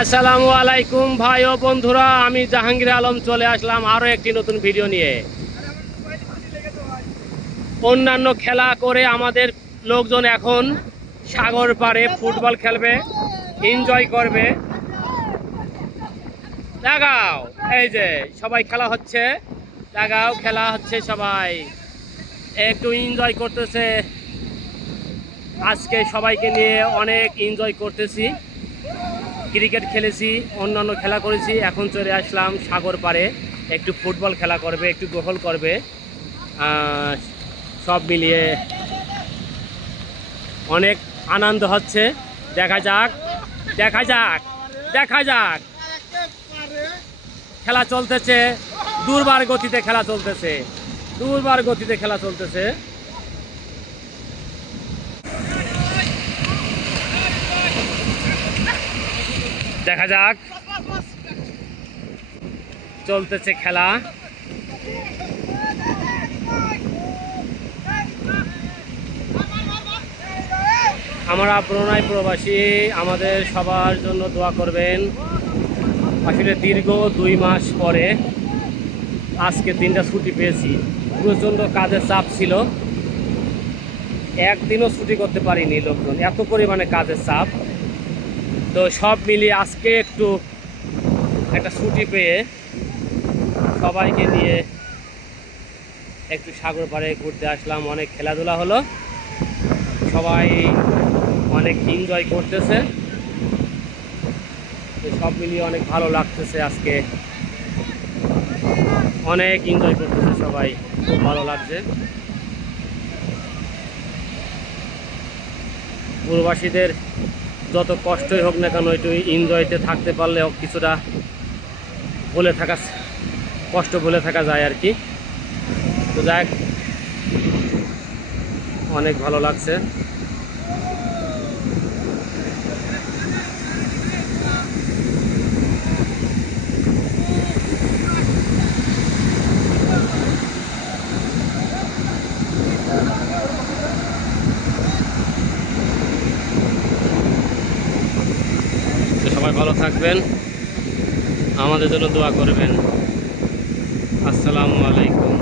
আসসালামু আলাইকুম ভাই ও বন্ধুরা, আমি জাহাঙ্গীর আলম চলে আসলাম আরও একটি নতুন ভিডিও নিয়ে। অন্যান্য খেলা করে আমাদের লোকজন এখন সাগর পাড়ে ফুটবল খেলবে, এনজয় করবে। দেখাও, এই যে সবাই খেলা হচ্ছে, দেখাও খেলা হচ্ছে, সবাই একটু এনজয় করতেছে। আজকে সবাইকে নিয়ে অনেক এনজয় করতেছি। ক্রিকেট খেলেছি, অন্যান্য খেলা করেছি, এখন চলে আসলাম সাগর পাড়ে। একটু ফুটবল খেলা করবে, একটু গোসল করবে, সব মিলিয়ে অনেক আনন্দ হচ্ছে। দেখা যাক দেখা যাক দেখা যাক খেলা চলতেছে, দুর্বার গতিতে খেলা চলতেছে, দুর্বার গতিতে খেলা চলতেছে। দেখা যাক, চলতেছে খেলা। আমরা প্রণয় প্রবাসী, আমাদের সবার জন্য দোয়া করবেন। আসলে দীর্ঘ 2 মাস পরে আজকে দিনটা ছুটি পেয়েছি। প্রচণ্ড কাজের চাপ ছিল, একদিনও ছুটি করতে পারিনি লোকজন, এত পরিমাণে কাজের চাপ। তো সব মিলিয়ে আজকে একটু একটা ছুটি পেয়ে সবাইকে নিয়ে একটু সাগর পাড়ে ঘুরতে আসলাম। অনেক খেলাধুলা হলো, সবাই অনেক এনজয় করতেছে। সব মিলিয়ে অনেক ভালো লাগতেছে, আজকে অনেক এনজয় করতেছে সবাই, খুব ভালো লাগছে। প্রবাসীদের যত কষ্টই হোক না কেন, একটু এনজয়তে থাকতে পারলে কিছুটা ভুলে থাকা, কষ্ট ভুলে থাকা যায় আর কি। তো যাক, অনেক ভালো লাগছে। সবাই ভালো থাকবেন, আমাদের জন্য দোয়া করবেন। আসসালামু আলাইকুম।